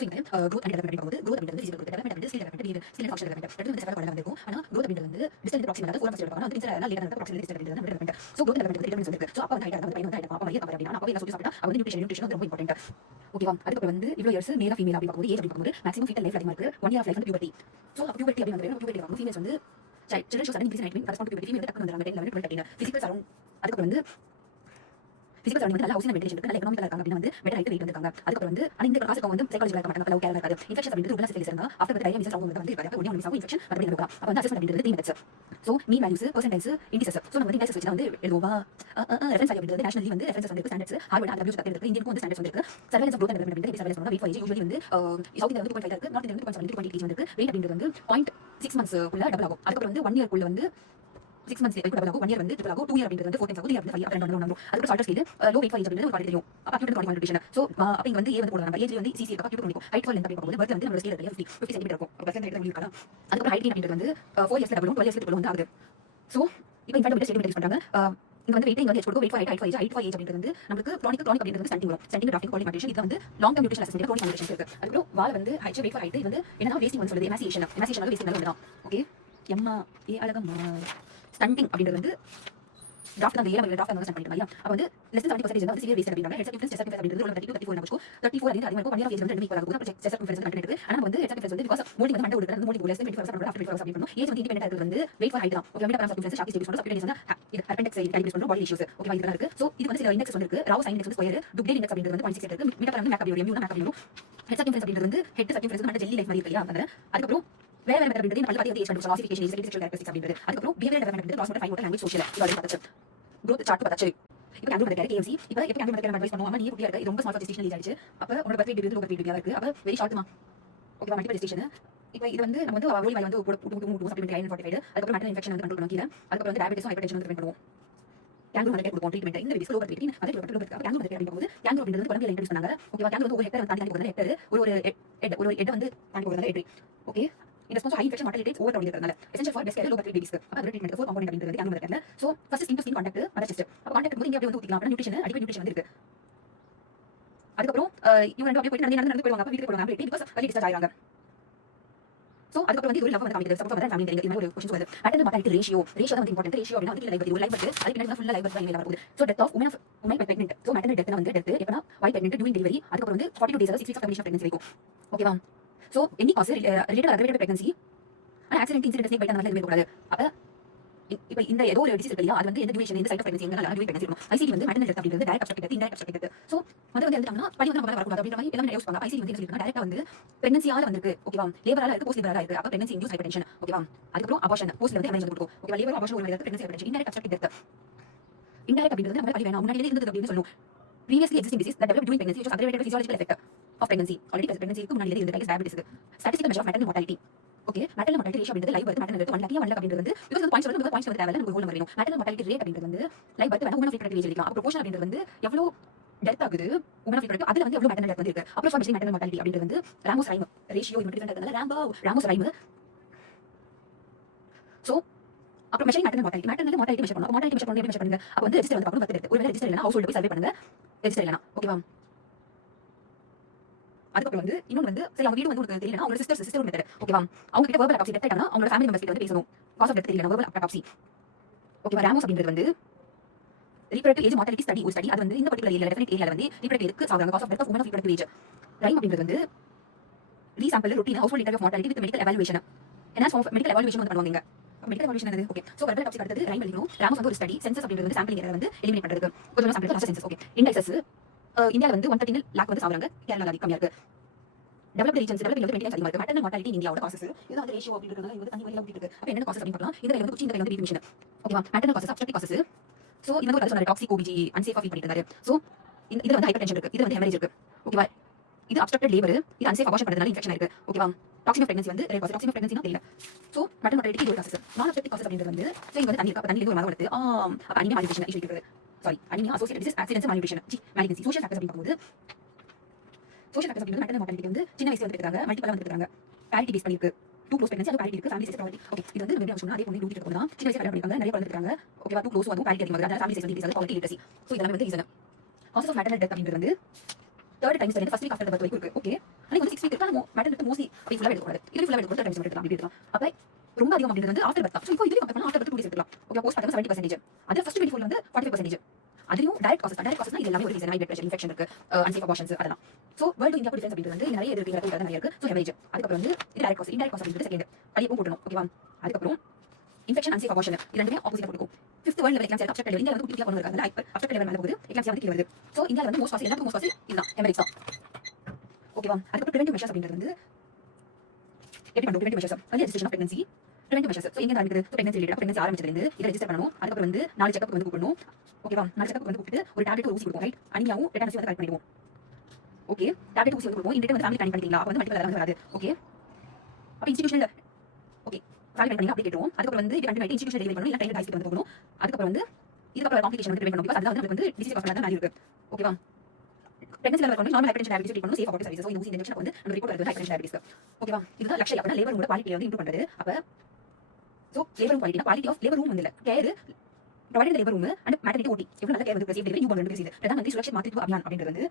So இந்த growth and development பார்க்கும்போது growth அப்படின்றது physical growth, development அப்படின்றது skill development, behavior, skill and functional development. அடுத்து வந்து செவல் குவாலிட்டி இருக்கும். ஆனா growth அப்படின்றது வந்து distal proximal அதாவது 4 ஃபர்ஸ்ட் பார்க்கணும். அது இன்சைட் அதாவது லேட்டர் அதாவது proximal distal அப்படின்றது நம்ம development. So growth and development வந்து determinants இருக்கு. ஸோ அப்ப வந்து ஹைட் வந்து பையன் வந்து ஹைட் அப்ப வயிறு கம்பேர் அப்படின்னா அப்ப என்ன சொல்லி சாப்பிட்டா அது வந்து நியூட்ரிஷன் வந்து ரொம்ப இம்பார்ட்டன்ட். ஓகேவா? அதுக்கப்புறம் வந்து இவ்வளவு இயர்ஸ் மேலா ஃபீமேல் அப்படி பார்க்கும்போது ஏஜ் அப்படி பார்க்கும்போது மேக்ஸிமம் ஃபீட்டல் லைஃப் அதிகமா இருக்கு. 1 year of life வந்து puberty. ஸோ puberty அப்படி வந்து puberty பார்க்கும்போது ஃபீமேல்ஸ் வந்து children show sudden increase in height correspond to puberty. Female டக்குனு வந்துறாங்க 10 11 12 13. physical surround அதுக்கப்புறம் வந்து physical surrounding வந்து நல்ல ஹவுசிங் வென்டிலேஷன் இருக்கு, நல்ல எகனாமிக்கலா இருக்காங்க அப்படின்னா வந்து பெட்டர் ஹைட் வெயிட் வந்திருக்காங்க. அதுக்கப்புறம் வந்து ஆனா இந்த காசுக்கு வந்து சைக்காலஜிக்கலா இருக்க மாட்டாங்க, லவ் கேர் இருக்காது. இன்ஃபெக்ஷன்ஸ் அப்படின்றது உடனே சிஃபிலிஸ் இருந்தா ஆஃப்டர் தி டைம் அவங்க வந்து இருக்காது. அப்ப ஒண்ணே இன்ஃபெக்ஷன் மறுபடியும் இருக்கலாம். அப்ப வந்து அசஸ்மென்ட் அப்படின்றது 3 methods. So mean values, percentiles, indices. So நம்ம வந்து இண்டிசஸ் வச்சு வந்து எழுதுவோமா ரெஃபரன்ஸ் வேல்யூ அப்படின்றது நேஷனலி வந்து ரெஃபரன்சஸ் வந்து ஸ்டாண்டர்ட்ஸ் ஹார்வர்ட் அண்ட் டபிள்யூ இருக்கு, இந்தியனுக்கு வந்து ஸ்டாண்டர்ட்ஸ் வந்து இருக்கு. Surveillance of growth and development அப்படின்றது சர்வேலன்ஸ் பண்ணா வெயிட் ஃபார் ஏஜ் யூசுவலி வந்து சவுத் இந்தியா வந்து 2.5 இருக்கு, நார்த் இந்தியா வந்து 2.7 2.8 kg வந்து இருக்கு. வெயிட் அப்படின்றது வந்து 0.6 months குள்ள டபுள் ஆகும். அதுக்கப்புறம் வந்து 1 year குள்ள வந்து 6 months டபுள் ஆகும், 1 year வந்து ட்ரிபிள் ஆகும், 2 year அப்படின்றது வந்து 4 times ஆகும், 3 year வந்து 5 அப்புறம் வந்து வந்துரும். அதுக்கு shorter scale low wait for age அப்படின்றது ஒரு பாடி தெரியும். அப்ப அக்யூட் பாடி நியூட்ரிஷன். ஸோ அப்ப இங்க வந்து ஏ வந்து போடுவாங்க, ஏஜ் வந்து சிசி அக்யூட் பண்ணிக்கும். ஹைட் ஃபார் லென்த் அப்படி பார்க்கும்போது பர்த் வந்து நம்ம ஸ்கேல் இருக்கு 50 cm இருக்கும். பர்த் வந்து எடுத்து இருக்கலாம். அதுக்கப்புறம் ஹைட் அப்படின்றது வந்து 4 years டபுளும் 12 years டபுளும் வந்து ஆகுது. ஸோ இப்போ இந்த வந்து ஸ்டேட்மென்ட் யூஸ் பண்றாங்க. இங்க வந்து வெயிட் இங்க வந்து கொடுக்கும் weight for height for age அப்படின்றது வந்து நமக்கு chronic அப்படின்றது வந்து ஸ்டண்டிங் வரும். ஸ்டண்டிங் டிராஃப்டிங் கோலிக் நியூட்ரிஷன் இது வந்து long term nutrition assessment chronic nutrition இருக்கு. அதுக்கப்புறம் வால் வந்து ஹைட் வெயிட் ஃபார் ஹைட் இது வந்து என்னன்னா வேஸ்டிங் வந்து சொல்லுது எமாசியேஷன் வந்து வேஸ்டிங் வந்து தான். ஓகே எம்மா ஏ அழகம்மா ஸ்டண்டிங் அப்படின்றது வந்து டிராஃப்ட் அந்த ஏல டிராஃப்ட் அந்த ஸ்டாண்ட் பண்ணிட்டாங்க. அப்ப வந்து லெஸ் தென் 70% வந்து சிவியர் வேஸ்ட் அப்படின்றாங்க. ஹெட் சர்க்கியூட் செஸ்ட் சர்க்கியூட் அப்படின்றது 32 34 நமக்கு 34 அதிகம் அதிகமா இருக்கும். 1 year ஏஜ் வந்து 2 ஈக்குவல் ஆகும். அப்புறம் செஸ்ட் சர்க்கியூட் வந்து கண்டினியூ இருக்கு. ஆனா வந்து ஹெட் சர்க்கியூட் வந்து பிகாஸ் மோல்டிங் வந்து மண்டை ஓடுறது அந்த மோல்டிங் லெஸ் தென் 24 ஆஃப்டர் 24 அப்படி பண்ணும். ஏஜ் வந்து இண்டிபெண்டன்ட் இருக்கிறது வந்து வெயிட் ஃபார் ஹைட் தான். ஓகே மீட்டர் சர்க்கியூட் ஷாக்கி ஸ்டேபிள் பண்ணும். சப்யூட்டேஷன் இது அப்பெண்டிக்ஸ் டைபிஸ் பண்ணும் பாடி இஷ்யூஸ். ஓகே இதெல்லாம் இருக்கு. சோ இது வந்து சில இண்டெக்ஸ் வந்து இருக்கு. ராவ் சைன் இண்டெக்ஸ் ஸ்கொயர் டுப்டே இண்டெக்ஸ் அப்படின்றது வந்து 0.6 இருக்கு. மீட்டர் வந்து மேக் அப்படியே மேக் அப்படியே ஹெட் சர்க்கியூட் அப்படின்றது வந்து ஹெட் சர்க்கியூட் வந்து ஜெல்லி லைஃப் மாதிரி இருக்கு இல்லையா அந்த. அதுக்கப்புறம் வேற வேற மெத்தட் அப்படின்றது நம்ம பத்தி ஏஜ் கண்டுபிடிச்சோம் கிளாசிஃபிகேஷன் இஸ் செக்ஷுவல் கேரக்டரிஸ்டிக்ஸ் அப்படின்றது. அதுக்கப்புறம் பிஹேவியர் டெவலப்மென்ட் அப்படின்றது gross motor fine motor language social இது ஆல்ரெடி பார்த்தாச்சு. growth chart பார்த்தாச்சு. இப்போ கேங்க்ரூ மெத்தட் கேஎம்சி இப்போ எப்போ கேங்க்ரூ மெத்தட் அட்வைஸ் பண்ணுவோம். நீ குட்டியா இருக்க இது ரொம்ப ஸ்மால் ஜெஸ்டிஷனல் ஏஜ் ஆயிடுச்சு. அப்ப உங்களோட birth wait low birth wait இருக்கு. அப்ப வெரி ஷார்ட்மா ஓகேவா மல்டிபிள் ஜெஸ்டிஷன். இப்போ இது வந்து நம்ம வந்து ஓலி வாய் வந்து ஒரு சப்ளிமெண்ட் ஐரன் 45 அதுக்கப்புறம் மெட்டல் இன்ஃபெக்ஷன் வந்து கண்ட்ரோல் பண்ணுவீங்க. அதுக்கப்புறம் வந்து டயபெட்டிஸ் ஹைப்பர்டென்ஷன் வந்து ப்ரிவென்ட் பண்ணுவோம். கேங்க்ரூ மெத்தட் கொடுப்போம் ட்ரீட்மெண்ட் இந்த பேபிஸ் லோ பர்த் வெயிட் அது லோ பர்த் கேங்க்ரூ மெத்தட் அப்படிங்கும்போது கேங்க்ரூ அப்படின்றது குழந்தைகளை இன்ட்ரோ듀ஸ் பண்ணாங்க. ஓகேவா கேங்க்ரூ வந்து ஒரு ஹெக்டர் தாண்டி போகுது ஹெக்டர் ஒரு ஹெட் வந்து தாண்டி போகுது head. Okay in response to high infection mortality rates over அப்படிங்கிறதுனால essential for breast care low birth weight babies அப்ப அது ட்ரீட்மெண்ட் 4 காம்போனன்ட் அப்படிங்கிறது கேங்க்ரூ மெத்தட்ல. So first skin to skin contact mother sister. அப்ப கான்டாக்ட் போது இங்க அப்படியே வந்து ஊத்திக்கலாம். அப்ப நியூட்ரிஷன் அடிப்படை நியூட்ரிஷன் வந்து இருக்கு. அதுக்கப்புறம் இவங்க ரெண்டு அப்படியே போயிட்டு நடந்து போயிடுவாங்க. அப்ப வீட்டுக்கு போறாங்க அப்படியே பிகாஸ் வலி டிஸ்சார்ஜ் ஆயிராங்க. சோ அதுக்கப்புறம் வந்து ஒரு லவ் வந்து காமிக்குது. சப்போஸ் வந்து ஃபேமிலி தெரியுது. இது மாதிரி ஒரு क्वेश्चन வருது. மேட்டர்னல் மார்டாலிட்டி ரேஷியோ தான் வந்து இம்பார்ட்டன்ட். ரேஷியோ அப்படினா வந்து லைஃப் பத்தி ஒரு லைஃப் பத்தி அது பின்னாடி ஃபுல்லா லைஃப் பத்தி இமெயில் வரப்போகுது. So death of woman by pregnant. So maternal டெத்னா வந்து டெத் எப்பனா வை பிரெக்னன்ட் டியூரிங் டெலிவரி அதுக்கப்புறம் வந்து 42 days 6 weeks of condition pregnancy வரைக்கும். ஓகேவா? So any cause related aggravated pregnancy ஆனா ஆக்சிடென்ட் இன்சிடென்ட் ஸ்னேக் பைட் அந்த மாதிரி எதுவுமே கூடாது. அப்ப இப்போ இந்த ஏதோ ஒரு டிசீஸ் இருக்கு இல்லையா அது வந்து எந்த டியூரேஷன் இந்த சைட் ஆஃப் பிரெக்னன்சி எங்கனால டியூரேஷன் பிரெக்னன்சி இருக்கும். ஐசிடி வந்து மேட்டர்னல் டெத் அப்படிங்கிறது direct obstetric death indirect obstetric death. So வந்து எழுதுறாங்கன்னா படி வந்து நம்ம வரக்கூடாது அப்படின்ற மாதிரி எல்லாமே யூஸ் பண்ணுவாங்க. ஐசிடி வந்து என்ன சொல்லிருக்காங்க டைரக்டா வந்து பிரெக்னன்சியால வந்திருக்கு. ஓகேவா? லேபரால இருக்கு போஸ்ட் லேபரால இருக்கு. அப்ப பிரெக்னன்சி இன்டியூஸ் ஹைப்பர்டென்ஷன். ஓகேவா? அதுக்கப்புறம் அபார்ஷன் போஸ்ட்ல வந்து எமர்ஜென்சி கொடுக்கும். ஓகேவா? லேபர் அபார்ஷன் ஒரு மாதிரி pregnancy hypertension indirect obstetric death. Indirect அப்படிங்கிறது நம்ம படி வேணாம் முன்னாடியே இருந்தது அப்படின்னு சொல்லுவோம். previously existing disease that developed during pregnancy which was aggravated by physiological effect of pregnancy. already pregnancy க்கு முன்னாடியே இருந்தது like diabetes. statistical measure of maternal mortality. Okay maternal mortality ratio அப்படிங்கிறது live birth maternal birth 1 lakh அப்படிங்கிறது வந்து because the points வந்து points வந்து தேவையில்ல நமக்கு ஹோல் நம்பர் வேணும். maternal mortality rate அப்படிங்கிறது வந்து லைவ் பர்த் வேணா women of reproductive age எடுக்கலாம். அப்ப proportion அப்படிங்கிறது வந்து எவ்வளவு டெத் ஆகுது women of reproductive அதுல வந்து எவ்வளவு maternal death வந்து இருக்கு. அப்புறம் ஃபார் maternal mortality அப்படிங்கிறது வந்து ராமோஸ் ரைம் ரேஷியோ இது டிஃபரெண்ட் இருக்கனால ராமோஸ் ரைம். சோ அப்புறம் மெஷரிங் maternal mortality மெஷர் பண்ணனும். mortality மெஷர் பண்ணனும் எப்படி மெஷர் பண்ணுங்க? அப்ப வந்து ரெஜிஸ்டர் வந்து பார்க்கணும் பர்த் டெத். ஒருவேளை ரெஜிஸ்டர் இல்லனா ஹவுஸ் ஹோல்ட் போய் சர்வே பண்ணுங்க. ரெஜிஸ்டர் இல்லனா ஓகேவா? அதுக்கப்புறம் வந்து இன்னொன்று வந்து சரி அவங்க வீடு வந்து உங்களுக்கு தெரியலனா அவங்க சிஸ்டர் மெத்தட் ஓகேவா? அவங்க கிட்ட வெர்பல் அட்டாப்சி டெத் ஆயிட்டாங்கன்னா அவங்களோட ஃபேமிலி மெம்பர்ஸ் கிட்ட வந்து பேசணும். காஸ் ஆஃப் டெத் தெரியலனா வெர்பல் அட்டாப்சி ஓகேவா? ராமோஸ் அப்படிங்கிறது வந்து reproductive age mortality study ஒரு ஸ்டடி அது வந்து இந்த பர்టిక్యులர் ஏரியால டெஃபினட் ஏரியால வந்து reproductive age சாகுறாங்க. Cause of death of women of reproductive age. RHIME அப்படிங்கிறது வந்து resample routine household interview of mortality with medical evaluation. என்ன மெடிக்கல் எவாலுவேஷன் வந்து பண்ணுவாங்க. மெடிக்கல் எவாலுவேஷன் என்னது? ஓகே சோ வெர்பல் அட்டாப்சி அடுத்து ரைம் எழுதணும். ராமோஸ் வந்து ஒரு ஸ்டடி சென்சஸ் அப்படிங்கிறது வந்து சாம்பிளிங் ஏரியா வந்து எலிமினேட் பண்றதுக்கு கொஞ்சம் sample last census. Okay indices இந்தியால வந்து 113 லாக் வந்து சாகுறாங்க. கேரளால கம்மியா இருக்கு. டெவலப்ட் ரீஜன்ஸ் டெவலப்பிங் வந்து 20 அதிகமா இருக்கு. maternal mortality in India ஓட காசஸ் இதுதான் வந்து ரேஷியோ அப்படிங்கிறதுனால இது வந்து தண்ணி வழியா ஊத்திட்டு இருக்கு. அப்ப என்னென்ன காசஸ் அப்படி பார்க்கலாம். இந்த கையில வந்து குச்சி இந்த கையில வந்து பீட் மிஷின் ஓகேவா? maternal causes obstructive causes. So இது வந்து ஒரு சொன்னாரு டாக்ஸிக் OBG அன்சேஃபா ஃபீல் பண்ணிட்டு இருந்தாரு. சோ இதுல வந்து ஹைப்பர்டென்ஷன் இருக்கு. இதுல வந்து ஹெமரேஜ் இருக்கு. ஓகேவா? இது obstructed labor இது அன்சேஃப் அபார்ஷன் பண்றதுனால இன்ஃபெக்ஷன் இருக்கு. ஓகேவா? டாக்ஸிக் பிரெக்னன்சி வந்து ரேட் டாக்ஸிக் பிரெக்னன்சினா தெரியல. சோ maternal mortality இது ஒரு காசஸ். நான் obstructive causes அப்படிங்கிறது வந்து சோ இங்க வந்து தண்ணி இருக்கு. அப்ப தண்ணில ஒரு மரம் வருது. அப்ப அனிமியா malnutrition இஷ்யூ இருக்குது. Sorry anaemia associated disease accidents malnutrition malignancy social factors அப்படி பார்க்கும்போது social factors அப்படிங்கிறது maternal mortality வந்து சின்ன வயசுல வந்து எடுத்துறாங்க மல்டிபிளா வந்து எடுத்துறாங்க. parity பேஸ் பண்ணிருக்கு. 2 close pregnancy அது parity இருக்கு family size probability. ஓகே இது வந்து நம்ம சொன்னா அதே பொண்ணு ஊத்திட்டு இருக்கோம்னா சின்ன வயசுல கல்யாணம் பண்ணிருக்காங்க நிறைய குழந்தை இருக்காங்க. ஓகேவா? 2 close அதுவும் parity அதிகமா இருக்கு. அதனால family size வந்து increase ஆகுது. poverty literacy. சோ இதெல்லாம் வந்து reason. causes of maternal death அப்படிங்கிறது வந்து third trimester வந்து first week after the birth வரைக்கும் இருக்கு. ஓகே அன்னைக்கு வந்து 6 week அப்ப ஃபுல்லா எடுக்கக்கூடாது. இது ஃபுல்லா எடுக்கக்கூடாது, டைம் எடுக்கலாம் அப்படி எடுக்கலாம். அப்ப ரொம்ப அதிகம் அப்படிங்கிறது வந்து ஆஃப்டர் பர்த். சோ இப்போ இதுலயும் கம்பேர் பண்ணா ஆஃப்டர் பர்த் 2 டேஸ் எடுக்கலாம். Okay, post partum 70%. அது ஃபர்ஸ்ட் 24 வந்து 45%. அதுலயும் டைரக்ட் காசஸ் இது எல்லாமே ஒரு reason. High blood pressure, infection இருக்கு, அன்சேஃப் அபார்ஷன்ஸ் அதெல்லாம். சோ வேர்ல்டு இந்தியா டிஃபரன்ஸ் அப்படிங்கிறது வந்து நிறைய இருக்கு, நிறைய இருக்கு. சோ ஹெமரேஜ், அதுக்கப்புறம் வந்து டைரக்ட் காசஸ், இன்டைரக்ட் காசஸ் அப்படிங்கிறது செகண்ட். பழியவும் போடணும். ஓகேவா? அதுக்கப்புறம் இன்ஃபெக்ஷன், அன்சேஃப் அபார்ஷன் இது ரெண்டுமே ஆப்போசிட்டா கொடுக்கும். 5th world level exams object level India வந்து குட்டியா கொண்டு வராங்க. ஹைப்பர் அப்செக்ட் லெவல் வந்து போகுது, எக்ஸாம்ஸ் வந்து கீழ வருது. சோ இந்தியால வந்து மோஸ்ட் காசஸ் எல்லாத்துக்கும் மோஸ்ட் காசஸ் இதுதான் ஹெமரேஜ் தான். ஓகேவா? அதுக்கு பிரிவென்டிவ் மெஷர்ஸ் அப்படிங்கிறது வந்து எப்படி பண்றோம்? பிரிவென்டிவ் மெஷர்ஸ் வந்து registration of pregnancy, preventive measures. So எங்க ஆரம்பிக்குது? பிரெக்னன்சி ரிலேட்டட் பிரெக்னன்சி ஆரம்பிச்சதுல இருந்து இத ரெஜிஸ்டர் பண்ணனும். அதுக்கு அப்புறம் வந்து 4 செக்கப் வந்து கூப்பிடணும். ஓகேவா? 4 செக்கப் வந்து கூப்பிட்டு ஒரு டேப்லெட் ஊசி கொடுப்போம். ரைட்? அனியாவும் டெட்டானஸ் வந்து கரெக்ட் பண்ணிடுவோம். ஓகே, டேப்லெட் ஊசி வந்து கொடுப்போம். இந்த வந்து ஃபேமிலி பிளானிங் பண்ணிட்டீங்களா? அப்ப வந்து மல்டிபிள் வந்து வராது. ஓகே, அப்ப இன்ஸ்டிடியூஷனல் ஓகே ஃபேமிலி பண்ணி அப்படி கேட்டுவோம். அதுக்கு வந்து இது கண்டிப்பா இன்ஸ்டிடியூஷனல் டெலிவரி பண்ணனும். இல்ல டைரக்ட் ஹாஸ்பிடல் வந்து போகணும். அதுக்கு அப்புறம் வந்து இதுக்கு காம்ப்ளிகேஷன் வந்து ப்ரிவென்ட் பண்ணனும். பிகாஸ் அதுதான் வந்து டிசீஸ் காஸ் பண்ணாத மாதிரி இருக்கு. ஓகேவா? பிரெக்னன்சி லெவல் வந்து நார்மல் ஹைப்பர்டென்ஷன் டயபிட்டிஸ் ட்ரீட் பண்ணனும். Safe abort service. சோ இந்த ஊசி இன்ஜெக்ஷன் வந்து நம்ம ரிப்போர்ட் வருது ஹைப்பர்டென்ஷன் டயபிட்டிஸ். ஓகேவா? இதுதான் லட்சியம். அப்ப லேபர் ரூமோட குவாலிட்டி வந்து இம்ப்ரூவ் பண்றது. அப்ப so labour room quality of labour room வந்து இல்ல care provided the labor room and maternity OT எவ்வளவு நல்ல கேர் வந்து சேஃப் டெலிவரி நியூபார்ன் வந்து பிரதான் மந்திரி சுரக்ஷித் மாத்ருத்வ அபியான் அப்படிங்கிறது வந்து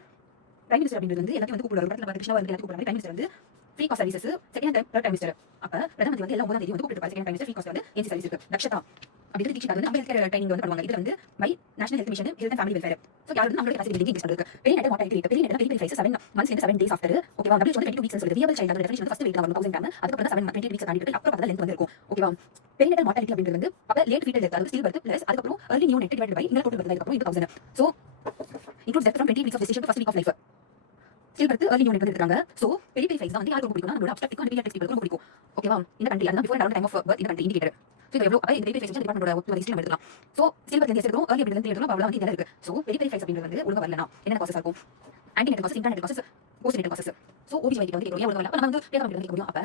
பிரைம் மினிஸ்டர் அப்படிங்கிறது வந்து எல்லாத்தையும் வந்து கூப்பிடுவார். படத்துல கிருஷ்ணா வந்து எல்லாத்தையும் கூப்பிடுவாங்க. பிரைம் மினிஸ்டர் வந்து free cost services second time third time minister. அப்ப பிரதான் மந்திரி வந்து எல்லா 9ஆம் தேதி வந்து கூப்பிட்டு second time minister free cost வந்து ஏசி சர்வீஸ் இருக்கு. தக்ஷதா அப்படிங்கிறது தீட்சிதா வந்து நம்ம ஹெல்த் கேர் ட்ரைனிங் வந்து பண்ணுவாங்க. இது வந்து by national health mission health and family welfare. So யார் வந்து நம்மளோட கெபாசிட்டி பில்டிங் இன்க்ரீஸ் பண்றது. பெரியநேட்டல் மார்டாலிட்டி ரேட் பெரியநேட்டல் பெரிய face 7 months and 7 days after. ஓகேவா? WHO வந்து 22 weeks சொல்லுது. வியபிள் சைல்ட் அந்த டெஃபினிஷன் வந்து ஃபர்ஸ்ட் வீக்ல வரும் 1000 கிராம். அதுக்கு அப்புறம் 28 weeks தாண்டி இருக்கு. அப்புறம் பார்த்தா லெந்த் வந்து இருக்கும். ஓகேவா? பெரியநேட்டல் மார்டாலிட்டி அப்படிங்கிறது வந்து அப்ப லேட் ஃபீட்டல் டெத் அதாவது ஸ்டில் பர்த் பிளஸ் அதுக்கு அப்புறம் early neonate divided by இந்த டோட்டல் பர்த் அதுக்கு அப்புறம் இது 1000. So includes death from 20 weeks of gestation to first week of life. Still birth early neonate வந்து இருக்காங்க. சோ பெரிய ஃபேஸ் தான் வந்து யாருக்கு பிடிக்கும்னா நம்மளோட அப்ஸ்ட்ராக்ட் அண்ட் பீடியாட்ரிக்ஸ் பீப்புளுக்கு பிடிக்கும். ஓகேவா? இந்த கண்ட்ரி அதான் before and time of birth இந்த கண்ட்ரி இண்டிகேட்டர். சோ இது எவ்வளவு அப்ப இந்த பெரிய ஃபேஸ் டிபார்ட்மெண்டோட ஒரு ஹிஸ்டரி நம்ம எடுக்கலாம். சோ ஸ்டில் பர்த் எடுத்துறோம் early அப்படிங்கிறது எடுத்துறோம் அவ்வளவு வந்து இதெல்லாம் இருக்கு. சோ பெரிய ஃபேஸ் அப்படிங்கிறது வந்து ஒழுங்கா வரலனா என்ன காசஸ் இருக்கும்? Antenatal causes, intranatal causes, postnatal causes. So OBGYN வந்து கேக்குறோம் ஒழுங்கா வரல. அப்ப நம்ம வந்து டேட்டா கேட்க முடியும். அப்ப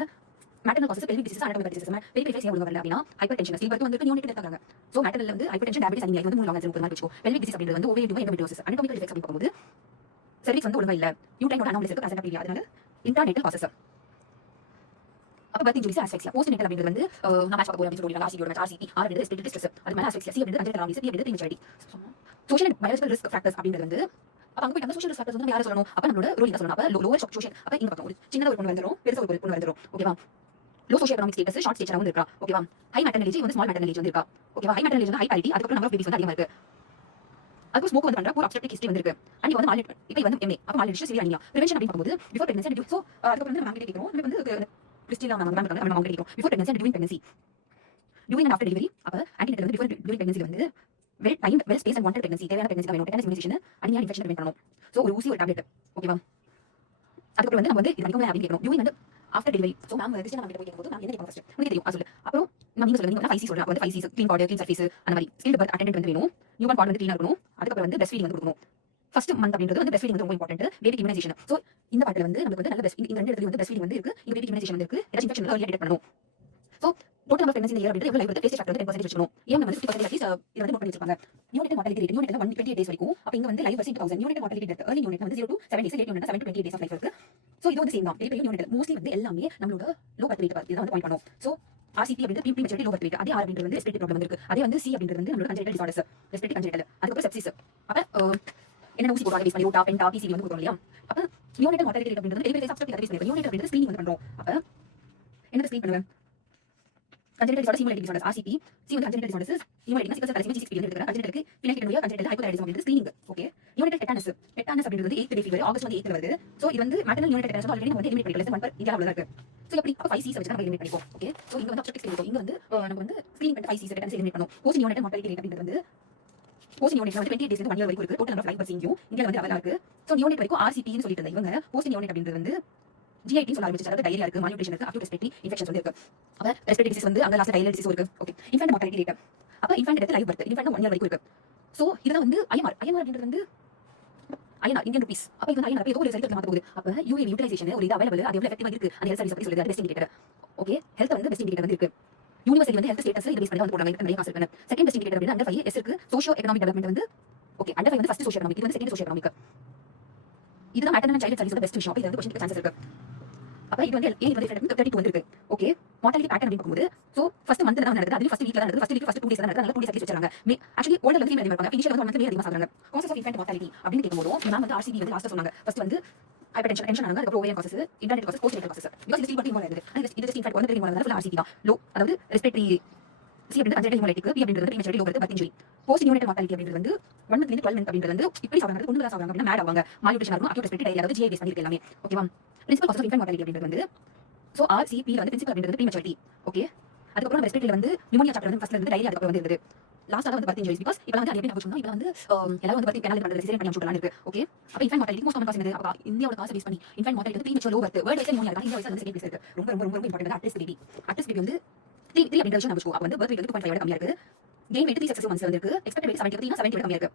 maternal causes, pelvic diseases, anatomical diseases, பெரிய ஃபேஸ் ஒழுங்கா வரல அப்படினா ஹைப்பர்டென்ஷன் ஸ்டில் பர்த் வந்து நியூனேட் எடுத்தாங்க. சோ maternal வந்து ஹைப்பர்டென்ஷன் டயபிட்டிஸ் அனிமியா இது வந்து மூணு லாங் ஆன்சர் வெச்சுக்கோ. pelvic disease அப்படிங்கிறது வந்து ஓவேரியன் எண்டோமெட்ரியோசிஸ். anatomical defects அப்படி பார்க்கும்போது cervix வந்து ஒழுங்கா இல்ல. யூட்ரைனோட அனாமலிஸ் இருக்கு பிளாசென்டா பீரியா. அதனால இன்ட்ராநேட்டல் காசஸ். அப்ப பர்த் இன்ஜுரிஸ் அஸ்ஃபெக்சியா. போஸ்ட்நேட்டல் அப்படிங்கிறது வந்து நான் மேட்ச் பார்க்க போறேன் அப்படின்னு சொல்லிடுறாங்க. RCT RCT ஆர் அப்படிங்கிறது ரெஸ்பிரேட்டரி ஸ்ட்ரெஸ். அது மேல அஸ்ஃபெக்சியா. C அப்படிங்கிறது கன்ஜெனிட்டல் அனாமலிஸ். B அப்படிங்கிறது prematurity. Social and biological risk factors அப்படிங்கிறது வந்து அப்ப அங்க போய் அந்த சோஷியல் ரிஸ்க் ஃபேக்டர்ஸ் வந்து யாரை சொல்லணும்? அப்ப நம்மளோட ரோல் என்ன சொல்லணும்? அப்ப லோவர் சோஷியல் அப்ப இங்க பக்கம் ஒரு சின்னதா ஒரு பொண்ணு வந்துரும், பெருசா ஒரு பொண்ணு வந்துரும். ஓகேவா? Low socio economic status short stage வந்து இருக்கா. ஓகேவா? ஹை மேட்டர்னல் ஏஜ் வந்து ஸ்மால் மேட்டர்னல் ஏஜ் வந்து இருக்கா. ஓகேவா? ஹை மேட்டர்னல் ஏஜ் வந்து ஹை பாரிட்டி. அதுக்கு நம்பர் ஆஃப் பேபிஸ் வந்து அதிகமா இருக்கு. அதுக்கு ஸ்மோக் வந்து பண்ற ஒரு அப்ஸ்ட்ரக்டிவ் ஹிஸ்டரி வந்து இருக்கு. அண்ட் வந்து மாலிட் இப்போ வந்து MA அப்ப மாலிட் சிவியர் அனிமியா பிரிவென்ஷன் அப்படி பார்க்கும்போது பிஃபோர் பிரெக்னன்சி அண்ட் சோ அதுக்கு வந்து நம்ம கேக்குறோம். இது வந்து கிறிஸ்டியனா நம்ம மேம் நம்ம கேக்குறோம். Before pregnancy and during pregnancy during and after delivery அப்ப ஆன்டிநேட்டல் வந்து பிஃபோர் டியூரிங் பிரெக்னன்சி வந்து well time well space and wanted pregnancy தேவையான பிரெக்னன்சி தான் வேணும். Tetanus immunisation anaemia infection prevent பண்ணனும். சோ ஒரு ஊசி ஒரு டேப்லெட். ஓகேவா? அதுக்கு வந்து நம்ம வந்து இது வரைக்கும் அப்படி கேக்குறோம். டியூரிங் வந்து ஆஃப்டர் டெலிவரி. சோ மேம் கிறிஸ்டியனா நம்ம கிட்ட போய் கேக்கும்போது மேம் என்ன கேட்பாங்க ஃபர்ஸ்ட் உங்களுக்கு தெரியும் சொல்லு. அப்புறம் நம்ம நீங்க சொல்லுங்க 5C சொல்றேன். அப்ப வந்து 5C clean card clean surface அந்த மாதிரி ஸ்கில்ட் பர்த் அட்டெண்டன்ட் வந்து வேணும். நியூபார்ன் கார்டு வந்து க்ளீனா இருக்கணும். அதுக்கு அப்புறம் வந்து பிரஸ்ட் ஃபீடிங் வந்து கொடுக்கணும். ஃபர்ஸ்ட் மந்த் அப்படிங்கிறது வந்து பிரஸ்ட் ஃபீடிங் வந்து ரொம்ப இம்பார்ட்டன்ட். பேபிக் இம்யூனைசேஷன். சோ இந்த பார்ட்ல வந்து நமக்கு வந்து நல்ல பிரஸ்ட் இந்த ரெண்டு இடத்துல வந்து பிரஸ்ட் ஃபீடிங் வந்து இருக்கு. இங்க பேபிக் இம்யூனைசேஷன் வந்து இருக்கு. ஏதாச்சும் இன்ஃபெக்ஷன் வந்து டிடெக்ட் பண்ணனும். So total number pregnancy year அப்படிங்கிறது எவ்வளவு லைவ் வருது ஃபேஸ் ஃபேக்டர் வந்து 10% வெச்சுக்கணும். ஏன் நம்ம 50% அட்லீஸ்ட் இது வந்து நோட் பண்ணி வச்சிருப்பாங்க. Neonatal mortality rate neonatal 128 days வரைக்கும். அப்ப இங்க வந்து live births 1000. Neonatal mortality death early neonatal வந்து 0 to 7 days, late neonatal 7 to 28 days of life இருக்கு. சோ இது வந்து சேம் தான். பெரிய நியூனேட்டல் மோஸ்ட்லி வந்து எல்லாமே நம்மளோட லோ பர்த் வெயிட் இத வந்து பாயிண்ட் பண்ணுவோம். சோ RCP அப்படிங்கிறது ப்ரீமெச்சூரிட்டி லோ பர்த் வெயிட். அதே R அப்படிங்கிறது வந்து ரெஸ்பிரேட்டரி ப்ராப்ளம் இருக்கு. அதே வந்து C அப்படிங்கிறது வந்து நம்மளோட கன்ஜெனிட்டல் டிசார்டர்ஸ் ரெஸ்பிரேட்டரி கன்ஜெனிட்டல். அதுக்கு அப்புறம் செப்சிஸ். அப்ப என்ன ஊசி போடுறாங்க பேஸ் பண்ணி ஓட்டா பென்டா PCV வந்து கொடுக்கறோம் இல்லையா. அப்ப நியூனேட்டல் மார்டாலிட்டி ரேட் அப்படிங்கிறது டெலிவரி ஃபேஸ் அப்ஸ்ட்ரக்ட் பேஸ் பண்ணி நியூனேட்டல் அப்படிங்கிறது ஸ்கிரீனிங் வந்து பண்றோம். அப்ப என்ன ஸ்கிரீன் பண்ணுவேன்? congenital disorders, hemolytic disorders, RCP. C வந்து congenital disorders, hemolytic னா sickle cell thalassemia, G6PD எடுத்துக்கிறேன். congenital phenylketonuria, congenital hypothyroidism அப்படிங்கிறது screening. Okay. neonatal tetanus. tetanus அப்படிங்கிறது வந்து 8th day fever, ஆகஸ்ட் வந்து 8th வருது. சோ இது வந்து maternal neonatal tetanus ஆல்ரெடி நம்ம வந்து எலிமினேட் பண்ணிட்டோம். லெஸ் 1 per இந்தியால இருக்கு. சோ எப்படி அப்ப 5Cs வச்சு நம்ம எலிமினேட் பண்ணிப்போம். ஓகே. சோ இங்க வந்து அப்ஸ்ட்ரக்ட் ஸ்கிரீனிங் இங்க வந்து நம்ம வந்து ஸ்கிரீனிங் பண்ணிட்டு 5Cs tetanus எலிமினேட் பண்ணுவோம். போஸ்ட் neonatal mortality rate அப்படிங்கிறது வந்து போஸ்ட் நியோனேட் வந்து 28 days வந்து 1 year வரைக்கும் இருக்கு. Total number of live births இங்கயும் இங்க வந்து அவலா இருக்கு. சோ நியோனேட் வரைக்கும் RCP ன்னு சொல்லிட்டு இருந்தாங்க. இவங்க போஸ்ட் நியோனேட் அப்படிங்கிறது வந்து GIT சொல்ல ஆரம்பிச்சு. அதாவது டயரியா இருக்கு, மால்நியூட்ரிஷன் இருக்கு, அக்யூட் ரெஸ்பிரேட்டரி இன்ஃபெக்ஷன்ஸ் வந்து இருக்கு. அப்ப ரெஸ்பிரேட்டரி டிசீஸ் வந்து அங்க லாஸ்ட் டயரியா டிசீஸ் இருக்கு. ஓகே. இன்ஃபன்ட் மார்டாலிட்டி ரேட் அப்ப infant death live birth infant 1 year வரைக்கும் இருக்கு. சோ இதுதான் வந்து IMR அப்படிங்கிறது வந்து INR இந்தியன் ரூபீஸ். அப்ப இது வந்து INR ஏதோ ஒரு சரித்திரத்துல மாத்த போகுது. அப்ப UAV யூட்டிலைசேஷன் ஒரு இது அவைலபிள் அது எவ்வளவு எஃபெக்டிவா இருக்கு அந்த ஹெல்த் சர்வீஸ் பத்தி சொல்லுது. அது பெஸ்ட் இண்டிகேட்டர். ஓகே. ஹெல்த் வந்து பெஸ்ட் இண்டிகேட்டர் வந்து இருக்கு. யூனிவர்சிட்டி வந்து ஹெல்த் ஸ்டேட்டஸ் இது பேஸ் பண்ணி வந்து போடுறாங்க. நிறைய காசு இருக்கு. செகண்ட் பெஸ்ட் இண்டிகேட்டர் அப்படினா அண்டர் 5 S இருக்கு. சோஷியோ எகனாமிக் டெவலப்மென்ட் வந்து ஓகே. அண்டர் 5 வந்து ஃபர்ஸ்ட் சோஷியோ எகனாமிக், இது வந்து செகண்ட் சோஷியோ எகனாமிக். இதுதான் மேட்டர்னல் அண்ட் சைல்ட் சர்வீஸோட பெஸ்ட் விஷயம். அப்ப இது வந்து क्वेश्चन சான்சஸ் இருக்கு. அப்ப இது வந்து ஏன் இது வந்து 32 வந்திருக்கு. ஓகே. மார்டாலிட்டி பேட்டர்ன் அப்படி பார்க்கும்போது சோ ஃபர்ஸ்ட் மந்த்ல தான் நடக்குது. அது ஃபர்ஸ்ட் வீக்ல தான் நடக்குது. ஃபர்ஸ்ட் வீக் ஃபர்ஸ்ட் 2 டேஸ் தான் நடக்குது. அதனால 2 டேஸ் வச்சிருக்காங்க. ஆக்சுவலி ஓல்டர் வந்து ஃபீமேல் அதிகமா இருப்பாங்க. இனிஷியல் வந்து 1 மந்த்ல அதிகமா சாகுறாங்க. காசஸ் ஆஃப் இன்ஃபன்ட் மார்டாலிட்டி அப்படின்னு கேக்கும்போது மேம் வந்து RCP வந்து லாஸ்டா சொன்னாங்க. ஃபர்ஸ்ட் வந்து ஹைப்பர் டென்ஷன் டென்ஷன் ஆனாங்க அதுக்கு ovarian causes internet causes post causes because இது ஸ்டீல் பத்தி இருக்குது அண்ட் இது இன்ஃபேக்ட் வந்து தெரியும் ஃபுல்லா ஆர்சிடி தான் லோ அதாவது ரெஸ்பிரேட்டரி சி அப்படின்றது கன்ஜெக்டிவ் ஹிமோலைட்டிக் பி அப்படின்றது ப்ரீமெச்சூரிட்டி லோ வருது birth injury post unit mortality அப்படின்றது வந்து 1 month 12 month அப்படின்றது வந்து இப்படி சாவறாங்க பொண்ணுங்களா சாவறாங்க அப்படின்னா மேட் ஆவாங்க மால்நியூட்ரிஷன் இருக்கும் அக்யூட் ரெஸ்பிரேட்டரி அதாவது ஜிஐ பேஸ் பண்ணிருக்கு எல்லாமே ஓகேவா principal causes of infant mortality அப்படின்றது வந்து சோ ஆர்சிபி வந்து பிரின்சிபல் அப்படின்றது ப்ரீமெச்சூரிட்டி ஓகே அதுக்கப்புறம் ரெஸ்பிரேட்டரியில வந்து நிமோனியா சாப்டர் வந்து ஃபர்ஸ்ட்ல இருந்து டைரி அதுக்கப்புறம் வந்து இருந்தது லாஸ்ட்டாக வந்து பர்த் இன்ஜுரிஸ் பிகாஸ் இப்போ வந்து அது எப்படி நான் சொன்னா இப்போ வந்து எல்லாரும் வந்து பர்த் கேனல் பண்றது சிசேரியன் பண்ணி சொல்லலாம் இருக்கு ஓகே அப்ப infant mortality most common cos என்னது அப்ப இந்தியாவோட காசை பேஸ் பண்ணி இன்ஃபென்ட் மார்ட்டாலிட்டி வந்து ப்ரீமெச்சூர் லோ வருது வேர்ல்ட் வைஸ் நிமோனியா இருக்கு இந்தியா வைஸ் வந்து செகண்ட் பிளேஸ் இருக்கு ரொம்ப ரொம்ப ரொம்ப இம்பார்ட்டன்ட் அட்லீஸ்ட் பேபி வந்து 3 அப்படின்ற விஷயம் நம்ம அப்ப வந்து பர்த் ரேட் 2.5 விட கம்மியா இருக்கு கெயின் வெயிட் 3 சக்சஸிவ் மந்த்ஸ் வந்து இருக்கு எக்ஸ்பெக்டட் வெயிட் 70 70 விட கம்மியா இருக்கு